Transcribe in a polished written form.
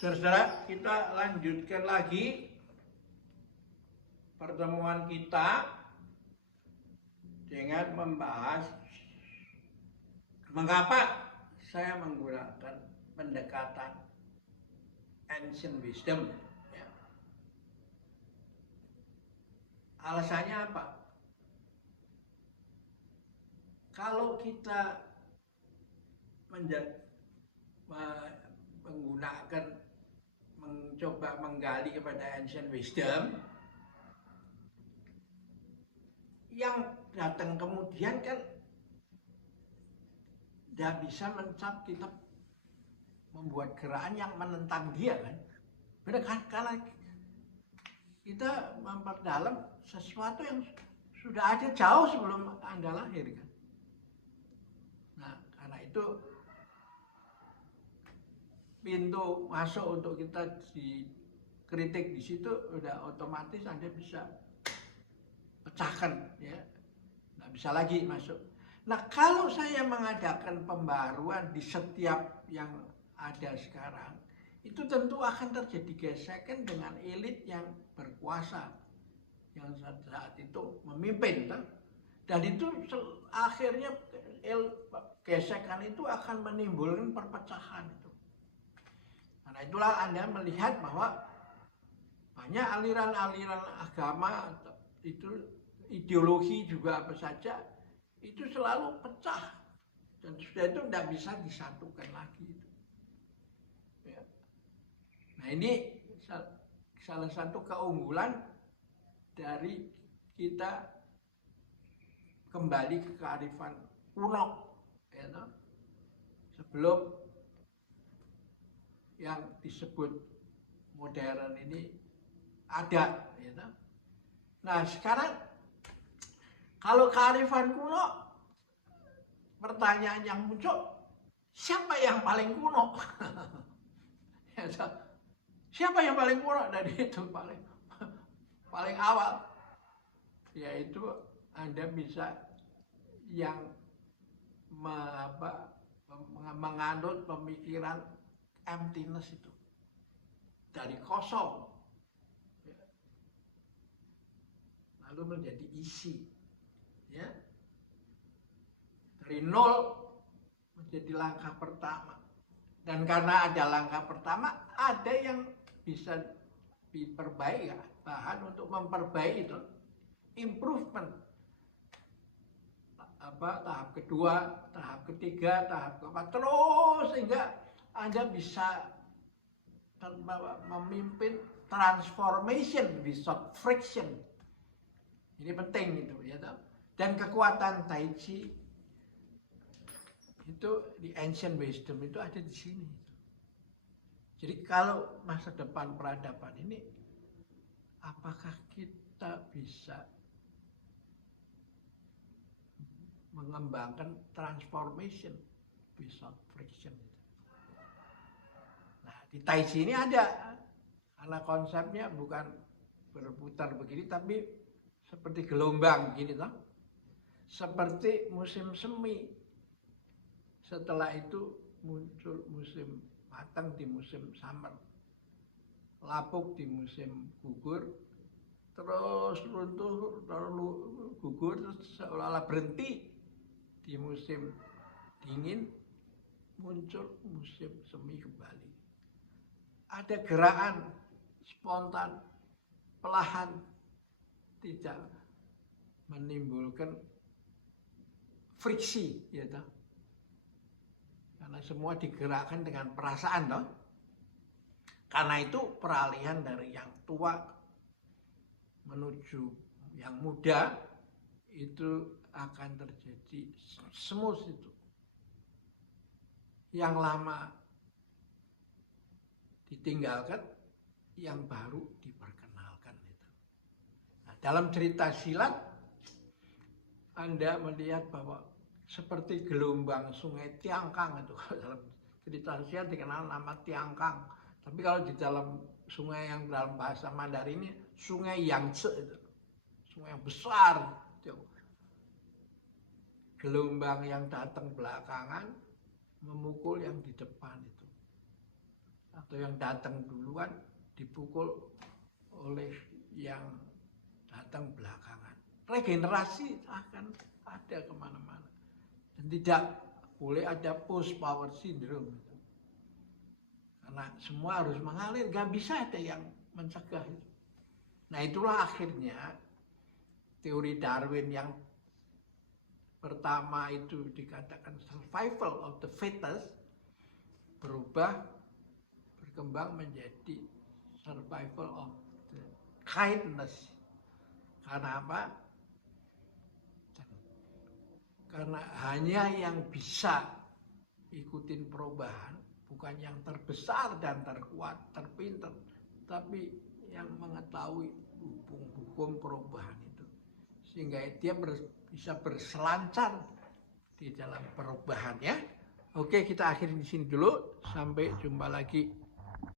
Saudara, kita lanjutkan lagi pertemuan kita dengan membahas mengapa saya menggunakan pendekatan ancient wisdom. Ya. Alasannya apa? Kalau kita mencoba menggali kepada ancient wisdom, yang datang kemudian kan tidak bisa mencap kita membuat gerakan yang menentang dia kan. Benar kan? Karena kita memperdalam sesuatu yang sudah ada jauh sebelum Anda lahir kan. Nah, karena itu pintu masuk untuk kita dikritik di situ udah otomatis Anda bisa pecahkan ya. Nggak bisa lagi masuk. Nah, kalau saya mengadakan pembaruan di setiap yang ada sekarang, itu tentu akan terjadi gesekan dengan elit yang berkuasa, yang saat itu memimpin. Dan itu akhirnya gesekan itu akan menimbulkan perpecahan itu. Karena itulah Anda melihat bahwa banyak aliran-aliran agama itu, ideologi juga apa saja, itu selalu pecah dan sudah itu tidak bisa disatukan lagi itu. Ya. Nah, ini salah satu keunggulan dari kita kembali ke kearifan kuno, ya, sebelum yang disebut modern ini ada. Ya. Nah, sekarang kalau kearifan kuno, pertanyaan yang muncul, siapa yang paling kuno? Siapa yang paling kuno dari itu paling awal? Yaitu Anda bisa yang menganut pemikiran emptiness itu, dari kosong lalu menjadi isi, ya, dari nol menjadi langkah pertama. Dan karena ada langkah pertama, ada yang bisa diperbaiki, bahan untuk memperbaiki itu, improvement, tahap kedua, tahap ketiga, tahap keempat, terus sehingga Anda bisa memimpin transformation without friction. Ini penting itu, ya. Dan kekuatan Tai Chi itu di ancient wisdom itu ada di sini. Jadi kalau masa depan peradaban ini, apakah kita bisa mengembangkan transformation without friction? Nah, di Tai Chi ini ada, karena konsepnya bukan berputar begini, tapi seperti gelombang gini toh. Seperti musim semi. Setelah itu muncul musim matang di musim summer. Lapuk di musim gugur. Terus runtuh, terus gugur, terus seolah-olah berhenti di musim dingin, muncul musim semi kembali. Ada gerakan spontan, perlahan, tidak menimbulkan friksi, ya toh. Karena semua digerakkan dengan perasaan, toh. Karena itu peralihan dari yang tua menuju yang muda itu akan terjadi smooth itu. Yang lama ditinggalkan, yang baru diperkenalkan itu. Nah, dalam cerita silat Anda melihat bahwa seperti gelombang sungai Tiangkang itu. Dalam cerita silat dikenal nama Tiangkang. Tapi kalau di dalam sungai yang dalam bahasa Mandarin ini sungai Yangtze itu. Sungai yang besar. Gelombang yang datang belakangan memukul yang di depan itu. atau yang datang duluan dipukul oleh yang datang belakangan. Regenerasi akan ada kemana-mana. Dan tidak boleh ada post power syndrome. Karena semua harus mengalir, gak bisa ada yang mencegah itu. Nah itulah akhirnya teori Darwin yang pertama itu dikatakan survival of the fittest berkembang menjadi survival of the kindness. Karena apa? Karena hanya yang bisa ikutin perubahan, bukan yang terbesar dan terkuat, terpintar, tapi yang mengetahui hukum perubahan itu. Sehingga dia bisa berselancar di dalam perubahan ya. Oke, kita akhiri di sini dulu. Sampai jumpa lagi.